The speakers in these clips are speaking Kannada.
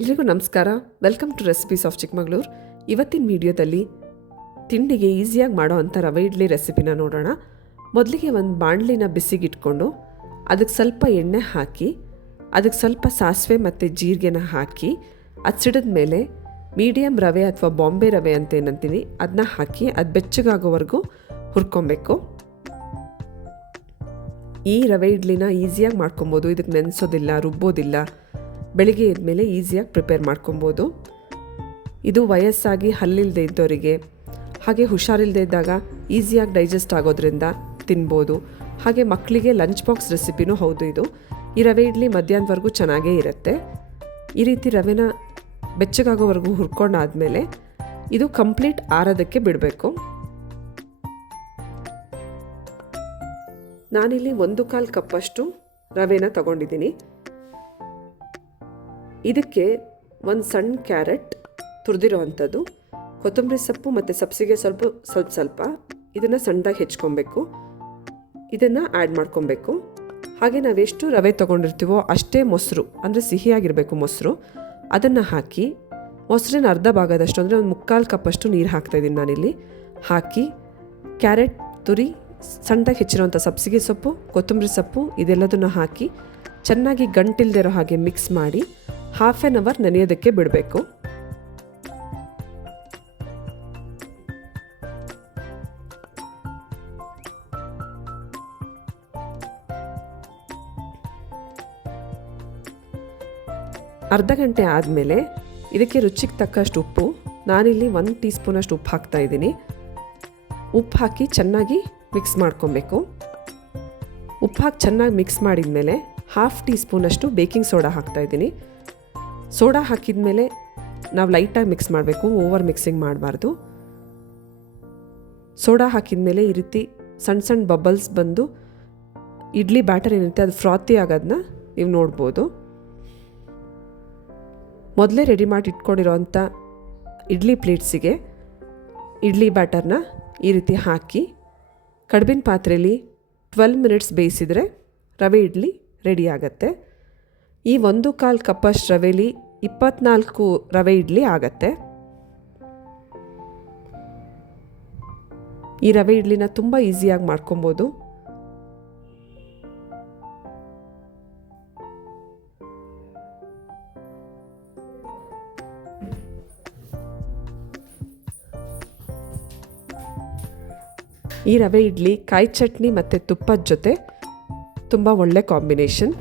ಎಲ್ರಿಗೂ ನಮಸ್ಕಾರ. Welcome to recipes of Chikkamagaluru. ಇವತ್ತಿನ ವಿಡಿಯೋದಲ್ಲಿ ತಿಂಡಿಗೆ ಈಸಿಯಾಗಿ ಮಾಡೋ ಅಂಥ ರವೆ ಇಡ್ಲಿ ರೆಸಿಪಿನ ನೋಡೋಣ. ಮೊದಲಿಗೆ ಒಂದು ಬಾಣಲಿನ ಬಿಸಿಗಿಟ್ಕೊಂಡು ಅದಕ್ಕೆ ಸ್ವಲ್ಪ ಎಣ್ಣೆ ಹಾಕಿ ಅದಕ್ಕೆ ಸ್ವಲ್ಪ ಸಾಸಿವೆ ಮತ್ತು ಜೀರಿಗೆನ ಹಾಕಿ ಅದು ಸಿಡಿದ ಮೇಲೆ ಮೀಡಿಯಮ್ ರವೆ ಅಥವಾ ಬಾಂಬೆ ರವೆ ಅಂತ ಏನಂತೀವಿ ಅದನ್ನ ಹಾಕಿ ಅದು ಬೆಚ್ಚಗಾಗೋವರೆಗೂ ಹುರ್ಕೊಬೇಕು. ಈ ರವೆ ಇಡ್ಲಿನ ಈಸಿಯಾಗಿ ಮಾಡ್ಕೊಬೋದು. ಇದಕ್ಕೆ ನೆನೆಸೋದಿಲ್ಲ, ರುಬ್ಬೋದಿಲ್ಲ. ಬೆಳಿಗ್ಗೆ ಎದ್ಮೇಲೆ ಈಸಿಯಾಗಿ ಪ್ರಿಪೇರ್ ಮಾಡ್ಕೊಬೋದು. ಇದು ವಯಸ್ಸಾಗಿ ಹಲ್ಲಿಲ್ಲದೆ ಇದ್ದವರಿಗೆ ಹಾಗೆ ಹುಷಾರಿಲ್ಲದೆ ಇದ್ದಾಗ ಈಸಿಯಾಗಿ ಡೈಜೆಸ್ಟ್ ಆಗೋದ್ರಿಂದ ತಿನ್ಬೋದು. ಹಾಗೆ ಮಕ್ಕಳಿಗೆ ಲಂಚ್ ಬಾಕ್ಸ್ ರೆಸಿಪಿನೂ ಹೌದು. ಇದು ಈ ರವೆ ಇಡ್ಲಿ ಮಧ್ಯಾಹ್ನದವರೆಗೂ ಚೆನ್ನಾಗೇ ಇರುತ್ತೆ. ಈ ರೀತಿ ರವೆನ ಬೆಚ್ಚಗಾಗೋವರೆಗೂ ಹುರ್ಕೊಂಡಾದಮೇಲೆ ಇದು ಕಂಪ್ಲೀಟ್ ಆರೋದಕ್ಕೆ ಬಿಡಬೇಕು. ನಾನಿಲ್ಲಿ 1/4 ಕಪ್ಪಷ್ಟು ರವೆನ ತಗೊಂಡಿದ್ದೀನಿ. ಇದಕ್ಕೆ ಒಂದು ಸಣ್ಣ ಕ್ಯಾರೆಟ್ ತುರಿದಿರೋ ಅಂಥದ್ದು, ಕೊತ್ತಂಬರಿ ಸೊಪ್ಪು ಮತ್ತು ಸಬ್ಸಿಗೆ ಸ್ವಲ್ಪ ಇದನ್ನು ಸಣ್ಣದಾಗಿ ಹೆಚ್ಕೊಬೇಕು. ಇದನ್ನು ಆ್ಯಡ್ ಮಾಡ್ಕೊಬೇಕು. ಹಾಗೆ ನಾವೆಷ್ಟು ರವೆ ತೊಗೊಂಡಿರ್ತೀವೋ ಅಷ್ಟೇ ಮೊಸರು, ಅಂದರೆ ಸಿಹಿಯಾಗಿರಬೇಕು ಮೊಸರು, ಅದನ್ನು ಹಾಕಿ ಮೊಸರಿನ ಅರ್ಧ ಭಾಗದಷ್ಟು ಅಂದರೆ ಒಂದು 3/4 ಕಪ್ಪಷ್ಟು ನೀರು ಹಾಕ್ತಾಯಿದ್ದೀನಿ ನಾನಿಲ್ಲಿ. ಹಾಕಿ ಕ್ಯಾರೆಟ್ ತುರಿ, ಸಣ್ಣದಾಗಿ ಹೆಚ್ಚಿರೋಂಥ ಸಬ್ಸಿಗೆ ಸೊಪ್ಪು, ಕೊತ್ತಂಬರಿ ಸೊಪ್ಪು ಇದೆಲ್ಲದನ್ನು ಹಾಕಿ ಚೆನ್ನಾಗಿ ಗಂಟಿಲ್ದಿರೋ ಹಾಗೆ ಮಿಕ್ಸ್ ಮಾಡಿ 1/2 ಅವರ್ ನೆನೆಯೋದಕ್ಕೆ ಬಿಡಬೇಕು. ಅರ್ಧ ಗಂಟೆ ಆದಮೇಲೆ ಇದಕ್ಕೆ ರುಚಿಗೆ ತಕ್ಕಷ್ಟು ಉಪ್ಪು, ನಾನಿಲ್ಲಿ 1 ಟೀ ಸ್ಪೂನಷ್ಟು ಉಪ್ಪು ಹಾಕ್ತಾಯಿದ್ದೀನಿ. ಉಪ್ಪು ಹಾಕಿ ಚೆನ್ನಾಗಿ ಮಿಕ್ಸ್ ಮಾಡ್ಕೊಬೇಕು. ಉಪ್ಪು ಹಾಕಿ ಚೆನ್ನಾಗಿ ಮಿಕ್ಸ್ ಮಾಡಿದ ಮೇಲೆ 1/2 ಟೀ ಸ್ಪೂನಷ್ಟು ಬೇಕಿಂಗ್ ಸೋಡಾ ಹಾಕ್ತಾಯಿದ್ದೀನಿ. ಸೋಡಾ ಹಾಕಿದ ಮೇಲೆ ನಾವು ಲೈಟಾಗಿ ಮಿಕ್ಸ್ ಮಾಡಬೇಕು, ಓವರ್ ಮಿಕ್ಸಿಂಗ್ ಮಾಡಬಾರ್ದು. ಸೋಡಾ ಹಾಕಿದ ಮೇಲೆ ಈ ರೀತಿ ಸಣ್ಣ ಸಣ್ಣ ಬಬಲ್ಸ್ ಬಂದು ಇಡ್ಲಿ ಬ್ಯಾಟರ್ ಏನಿರುತ್ತೆ ಅದು ಫ್ರಾತಿ ಆಗೋದನ್ನ ನೀವು ನೋಡ್ಬೋದು. ಮೊದಲೇ ರೆಡಿ ಮಾಡಿ ಇಟ್ಕೊಂಡಿರೋವಂಥ ಇಡ್ಲಿ ಪ್ಲೇಟ್ಸಿಗೆ ಇಡ್ಲಿ ಬ್ಯಾಟರ್ನ ಈ ರೀತಿ ಹಾಕಿ ಕಡ್ಬಿನ ಪಾತ್ರೆಯಲ್ಲಿ 12 ಮಿನಿಟ್ಸ್ ಬೇಯಿಸಿದರೆ ರವೆ ಇಡ್ಲಿ ರೆಡಿ ಆಗುತ್ತೆ. ಈ 1/4 ಕಪ್ಪಷ್ಟು ರವೆಲಿ 24 ರವೆ ಇಡ್ಲಿ ಆಗತ್ತೆ. ಈ ರವೆ ಇಡ್ಲಿನ ತುಂಬ ಈಸಿಯಾಗಿ ಮಾಡ್ಕೊಬೋದು. ಈ ರವೆ ಇಡ್ಲಿ ಕಾಯಿ ಚಟ್ನಿ ಮತ್ತು ತುಪ್ಪದ ಜೊತೆ ತುಂಬ ಒಳ್ಳೆ ಕಾಂಬಿನೇಷನ್.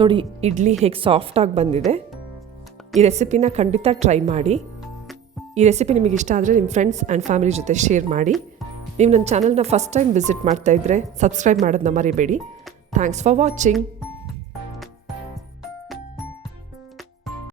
ನೋಡಿ ಇಡ್ಲಿ ಹೇಗೆ ಸಾಫ್ಟಾಗಿ ಬಂದಿದೆ. ಈ ರೆಸಿಪಿನ ಖಂಡಿತ ಟ್ರೈ ಮಾಡಿ. ಈ ರೆಸಿಪಿ ನಿಮಗೆ ಇಷ್ಟ ಆದರೆ ನಿಮ್ಮ ಫ್ರೆಂಡ್ಸ್ ಆ್ಯಂಡ್ ಫ್ಯಾಮಿಲಿ ಜೊತೆ ಶೇರ್ ಮಾಡಿ. ನೀವು ನನ್ನ ಚಾನಲ್ನ ಫಸ್ಟ್ ಟೈಮ್ ವಿಸಿಟ್ ಮಾಡ್ತಾಯಿದ್ರೆ ಸಬ್ಸ್ಕ್ರೈಬ್ ಮಾಡೋದನ್ನ ಮರಿಬೇಡಿ. Thanks for watching.